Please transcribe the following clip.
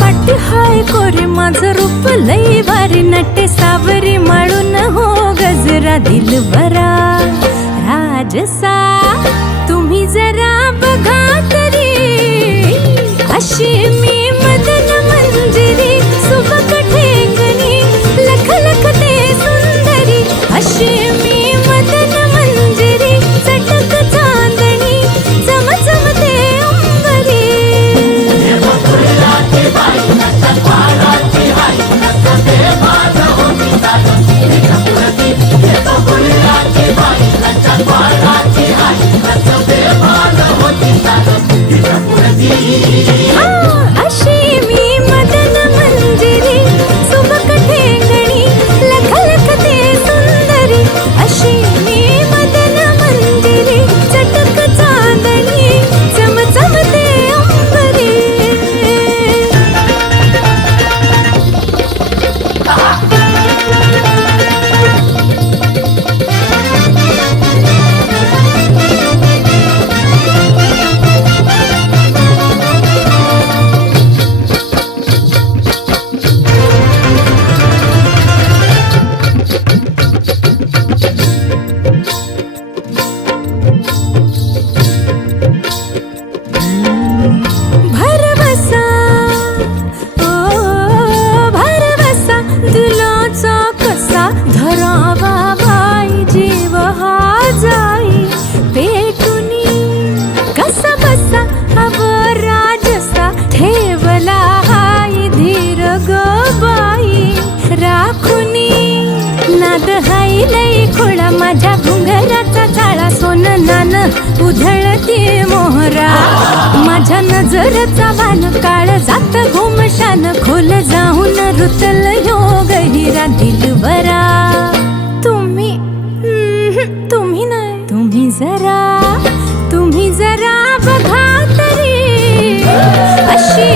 पाटी हाय कोरे माझं रूप लई भारी नटे सावरी माळून हो गजरा दिलबरा राजसा तुम्ही जरा बघा तरी अशी मी मदन मंजिरी सुबक ठेंगणी लख लखते सुंदरी अशी मी मदन मंजिरी चटक चांदणी चमचमते अंबरी अशी मी मदन मंजिरी सुबक ठेंगणी लख लखते सुंदरी अशी मी मदन मंजिरी चटक चांदणी चमचमते अंबरी भरवसा ओ भरवसा दिलाचा कसा धरावा बाई जीव हा जाई पेटुनी कसा बसा हव राजसा ठेवला हाय धीर ग बाई राखुनी नाद हाय लई खोळा माझ्या घुंगराचा चाळा सोन नान उधळते मोहरा माझ्या नजरचा वान काळ जात घुमशान खोल जाऊन रुतल योग हिरा दिलबरा तुम्ही तुम्ही नाही तुम्ही जरा बघा तरी अशी